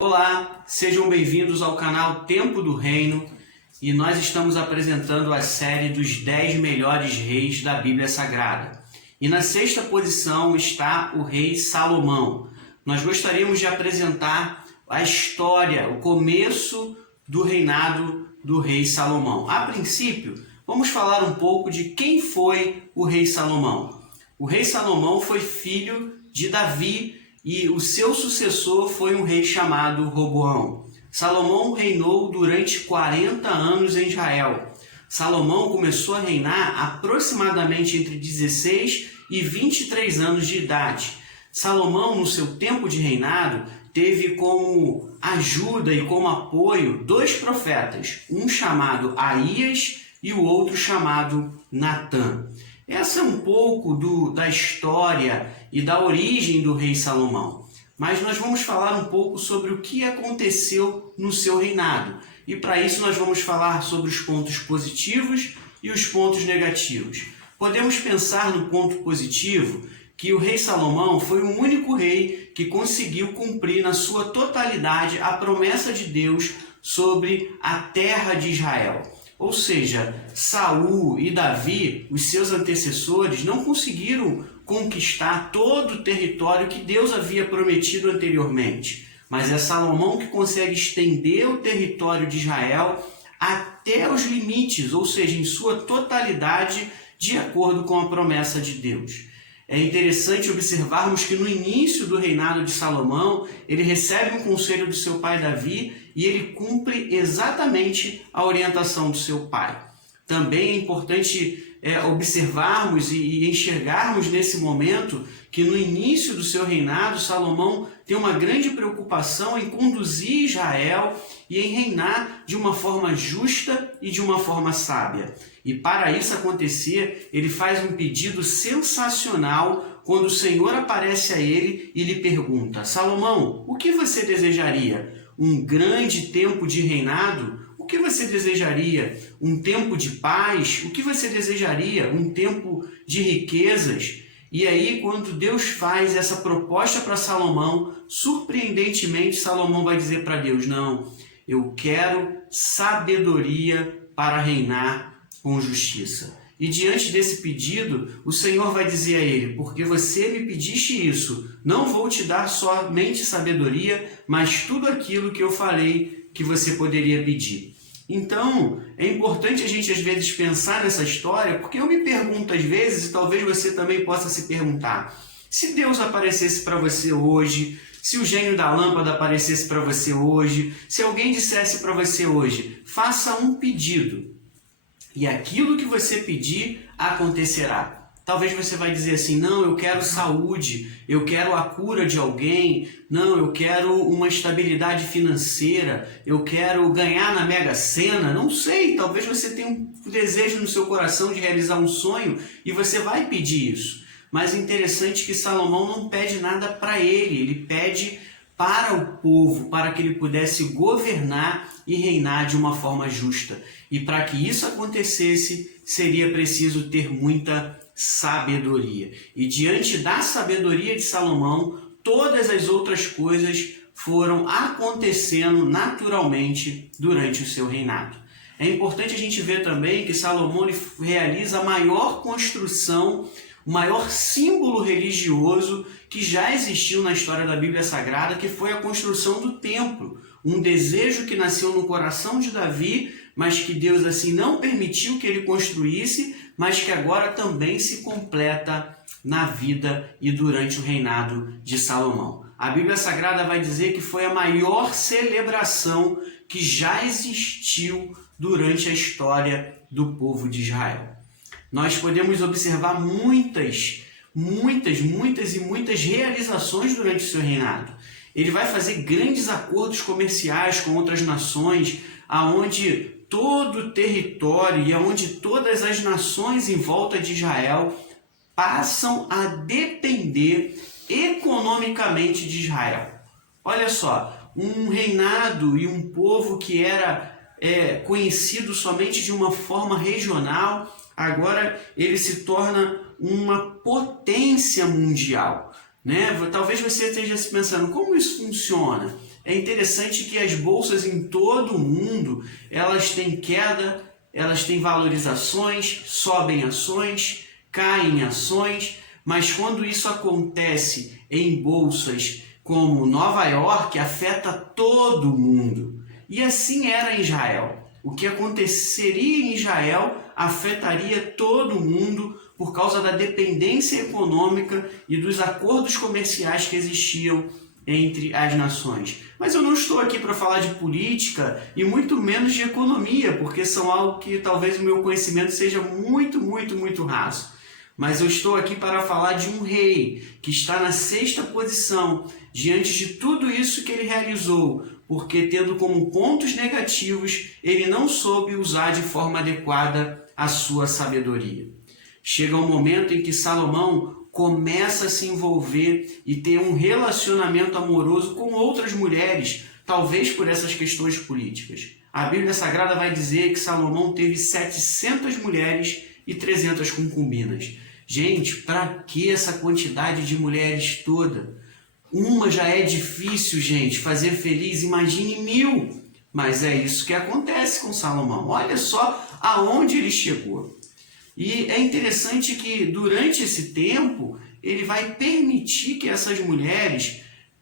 Olá, sejam bem-vindos ao canal Tempo do Reino e nós estamos apresentando a série dos 10 melhores reis da Bíblia Sagrada. E na sexta posição está o rei Salomão. Nós gostaríamos de apresentar a história, o começo do reinado do rei Salomão. A princípio, vamos falar um pouco de quem foi o rei Salomão. O rei Salomão foi filho de Davi e o seu sucessor foi um rei chamado Roboão. Salomão reinou durante 40 anos em Israel. Salomão começou a reinar aproximadamente entre 16 e 23 anos de idade. Salomão, no seu tempo de reinado, teve como ajuda e como apoio dois profetas, um chamado Aías e o outro chamado Natã. Essa é um pouco da história e da origem do rei Salomão. Mas nós vamos falar um pouco sobre o que aconteceu no seu reinado. E para isso nós vamos falar sobre os pontos positivos e os pontos negativos. Podemos pensar no ponto positivo que o rei Salomão foi o único rei que conseguiu cumprir na sua totalidade a promessa de Deus sobre a terra de Israel. Ou seja, Saul e Davi, os seus antecessores, não conseguiram conquistar todo o território que Deus havia prometido anteriormente. Mas é Salomão que consegue estender o território de Israel até os limites, ou seja, em sua totalidade, de acordo com a promessa de Deus. É interessante observarmos que no início do reinado de Salomão, ele recebe um conselho do seu pai Davi e ele cumpre exatamente a orientação do seu pai. Também é importante observarmos e enxergarmos nesse momento que no início do seu reinado, Salomão tem uma grande preocupação em conduzir Israel e em reinar de uma forma justa e de uma forma sábia. E para isso acontecer, ele faz um pedido sensacional quando o Senhor aparece a ele e lhe pergunta: Salomão, o que você desejaria? Um grande tempo de reinado? O que você desejaria? Um tempo de paz? O que você desejaria? Um tempo de riquezas? E aí, quando Deus faz essa proposta para Salomão, surpreendentemente, Salomão vai dizer para Deus: não, eu quero sabedoria para reinar com justiça. E diante desse pedido, o Senhor vai dizer a ele: porque você me pediste isso, não vou te dar somente sabedoria, mas tudo aquilo que eu falei que você poderia pedir. Então, é importante a gente às vezes pensar nessa história, porque eu me pergunto às vezes, e talvez você também possa se perguntar, se Deus aparecesse para você hoje, se o gênio da lâmpada aparecesse para você hoje, se alguém dissesse para você hoje: faça um pedido, e aquilo que você pedir acontecerá. Talvez você vai dizer assim: não, eu quero saúde, eu quero a cura de alguém, não, eu quero uma estabilidade financeira, eu quero ganhar na Mega Sena, não sei, talvez você tenha um desejo no seu coração de realizar um sonho e você vai pedir isso. Mas é interessante que Salomão não pede nada para ele pede para o povo, para que ele pudesse governar e reinar de uma forma justa. E para que isso acontecesse, seria preciso ter muita sabedoria. E diante da sabedoria de Salomão, todas as outras coisas foram acontecendo naturalmente durante o seu reinado. É importante a gente ver também que Salomão realiza a maior construção, o maior símbolo religioso que já existiu na história da Bíblia Sagrada, que foi a construção do templo. Um desejo que nasceu no coração de Davi, mas que Deus assim não permitiu que ele construísse, mas que agora também se completa na vida e durante o reinado de Salomão. A Bíblia Sagrada vai dizer que foi a maior celebração que já existiu durante a história do povo de Israel. Nós podemos observar muitas realizações durante o seu reinado. Ele vai fazer grandes acordos comerciais com outras nações, aonde todo o território e aonde todas as nações em volta de Israel passam a depender economicamente de Israel. Olha só, um reinado e um povo que era conhecido somente de uma forma regional, agora ele se torna uma potência mundial. né? Talvez você esteja se pensando, como isso funciona? É interessante que as bolsas em todo o mundo, elas têm queda, elas têm valorizações, sobem ações, caem ações, mas quando isso acontece em bolsas como Nova York, afeta todo o mundo. E assim era em Israel. O que aconteceria em Israel afetaria todo o mundo por causa da dependência econômica e dos acordos comerciais que existiam entre as nações. Mas eu não estou aqui para falar de política e muito menos de economia, porque são algo que talvez o meu conhecimento seja muito raso. Mas eu estou aqui para falar de um rei que está na 6ª posição diante de tudo isso que ele realizou, porque tendo como pontos negativos, ele não soube usar de forma adequada a sua sabedoria. Chega um momento em que Salomão começa a se envolver e ter um relacionamento amoroso com outras mulheres, talvez por essas questões políticas. A Bíblia Sagrada vai dizer que Salomão teve 700 mulheres e 300 concubinas. Gente, para que essa quantidade de mulheres toda? Uma já é difícil, gente, fazer feliz, imagine 1000. Mas é isso que acontece com Salomão. Olha só aonde ele chegou. E é interessante que durante esse tempo ele vai permitir que essas mulheres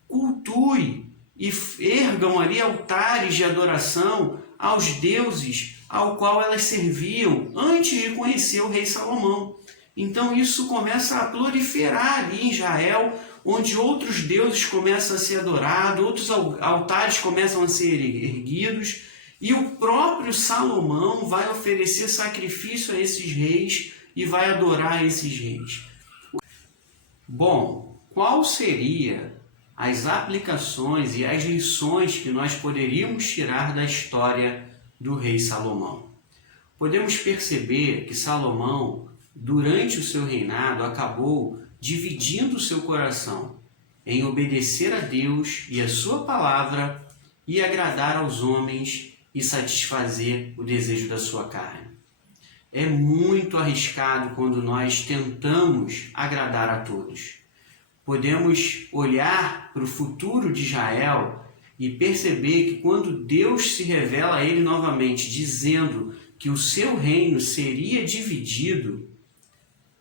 cultuem e ergam ali altares de adoração aos deuses ao qual elas serviam antes de conhecer o rei Salomão. Então isso começa a proliferar ali em Israel, onde outros deuses começam a ser adorados, outros altares começam a ser erguidos, e o próprio Salomão vai oferecer sacrifício a esses reis e vai adorar esses reis. Bom, qual seria as aplicações e as lições que nós poderíamos tirar da história do rei Salomão? Podemos perceber que Salomão, durante o seu reinado, acabou dividindo o seu coração em obedecer a Deus e a sua palavra e agradar aos homens e satisfazer o desejo da sua carne. É muito arriscado quando nós tentamos agradar a todos. Podemos olhar para o futuro de Israel e perceber que quando Deus se revela a ele novamente, dizendo que o seu reino seria dividido,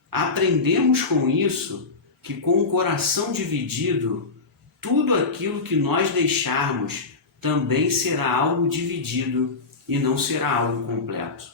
aprendemos com isso que com o coração dividido, tudo aquilo que nós deixarmos também será algo dividido e não será algo completo.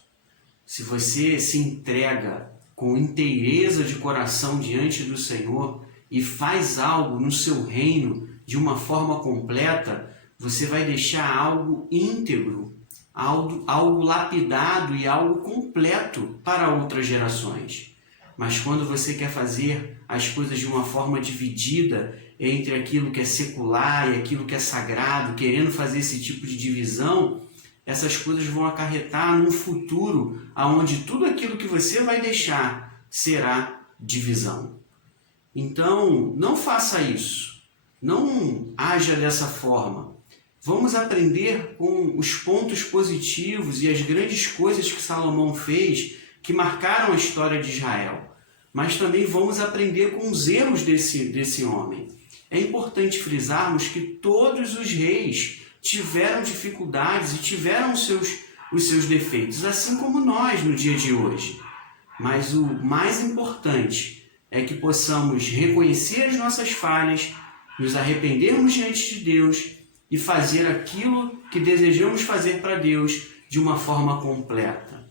Se você se entrega com inteireza de coração diante do Senhor e faz algo no seu reino de uma forma completa, você vai deixar algo íntegro, algo lapidado e algo completo para outras gerações. Mas quando você quer fazer as coisas de uma forma dividida entre aquilo que é secular e aquilo que é sagrado, querendo fazer esse tipo de divisão, essas coisas vão acarretar num futuro onde tudo aquilo que você vai deixar será divisão. Então, não faça isso. Não haja dessa forma. Vamos aprender com os pontos positivos e as grandes coisas que Salomão fez que marcaram a história de Israel. Mas também vamos aprender com os erros desse homem. É importante frisarmos que todos os reis tiveram dificuldades e tiveram os seus defeitos, assim como nós no dia de hoje. Mas o mais importante é que possamos reconhecer as nossas falhas, nos arrependermos diante de Deus e fazer aquilo que desejamos fazer para Deus de uma forma completa.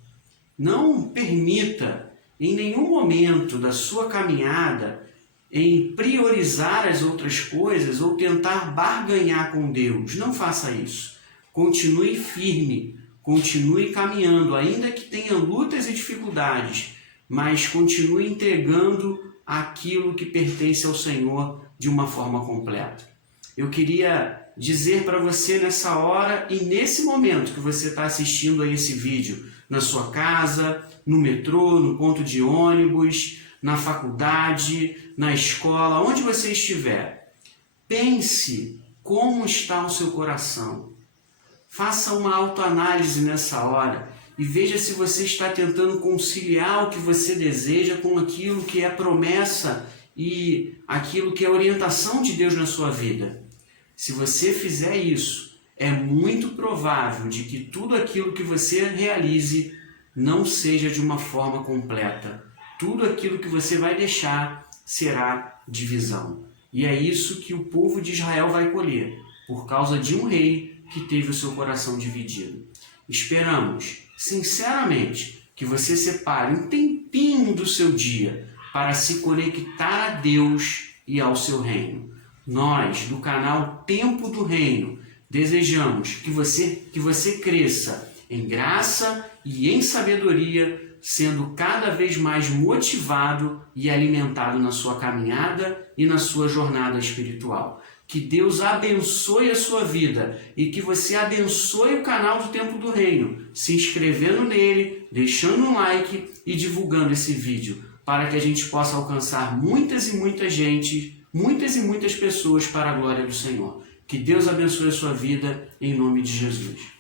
Não permita em nenhum momento da sua caminhada em priorizar as outras coisas ou tentar barganhar com Deus. Não faça isso. Continue firme, continue caminhando, ainda que tenha lutas e dificuldades, mas continue entregando aquilo que pertence ao Senhor de uma forma completa. Eu queria dizer para você nessa hora e nesse momento que você está assistindo a esse vídeo, na sua casa, no metrô, no ponto de ônibus, na faculdade, na escola, onde você estiver, pense como está o seu coração. Faça uma autoanálise nessa hora e veja se você está tentando conciliar o que você deseja com aquilo que é promessa e aquilo que é a orientação de Deus na sua vida. Se você fizer isso, é muito provável de que tudo aquilo que você realize não seja de uma forma completa. Tudo aquilo que você vai deixar será divisão. E é isso que o povo de Israel vai colher, por causa de um rei que teve o seu coração dividido. Esperamos, sinceramente, que você separe um tempinho do seu dia para se conectar a Deus e ao seu reino. Nós, do canal Tempo do Reino, desejamos que você cresça em graça e em sabedoria, sendo cada vez mais motivado e alimentado na sua caminhada e na sua jornada espiritual. Que Deus abençoe a sua vida e que você abençoe o canal do Tempo do Reino, se inscrevendo nele, deixando um like e divulgando esse vídeo, para que a gente possa alcançar muitas e muitas pessoas para a glória do Senhor. Que Deus abençoe a sua vida, em nome de Jesus.